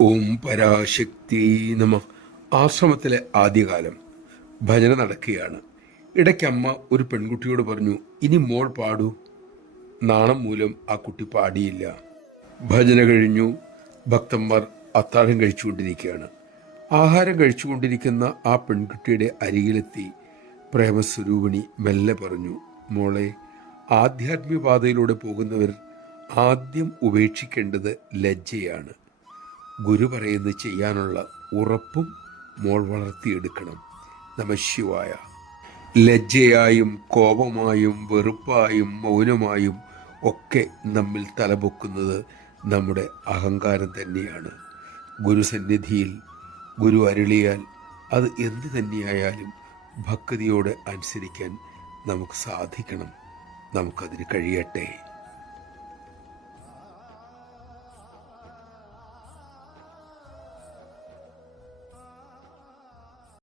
ഓം പരാശക്തി നമ. ആശ്രമത്തിലെ ആദ്യകാലം. ഭജന നടക്കുകയാണ്. ഇടയ്ക്കമ്മ ഒരു പെൺകുട്ടിയോട് പറഞ്ഞു, ഇനി മോൾ പാടൂ. നാണം മൂലം ആ കുട്ടി പാടിയില്ല. ഭജന കഴിഞ്ഞു. ഭക്തന്മാർ അത്താഴം കഴിച്ചുകൊണ്ടിരിക്കുകയാണ്. ആഹാരം കഴിച്ചുകൊണ്ടിരിക്കുന്ന ആ പെൺകുട്ടിയുടെ അരികിലെത്തി പ്രേമസ്വരൂപിണി മെല്ലെ പറഞ്ഞു, മോളെ, ആധ്യാത്മികപാതയിലൂടെ പോകുന്നവർ ആദ്യം ഉപേക്ഷിക്കേണ്ടത് ലജ്ജയാണ്. ഗുരു പറയുന്നത് ചെയ്യാനുള്ള ഉറപ്പും മോൾ വളർത്തിയെടുക്കണം. നമഃശിവായ. ലജ്ജയായും കോപമായും വെറുപ്പായും മൗനമായും ഒക്കെ നമ്മിൽ തലപൊക്കുന്നത് നമ്മുടെ അഹങ്കാരം തന്നെയാണ്. ഗുരുസന്നിധിയിൽ ഗുരു അരുളിയാൽ അത് എന്തു തന്നെയായാലും ഭക്തിയോടെ അനുസരിക്കാൻ നമുക്ക് സാധിക്കണം. നമുക്കതിന് കഴിയട്ടെ.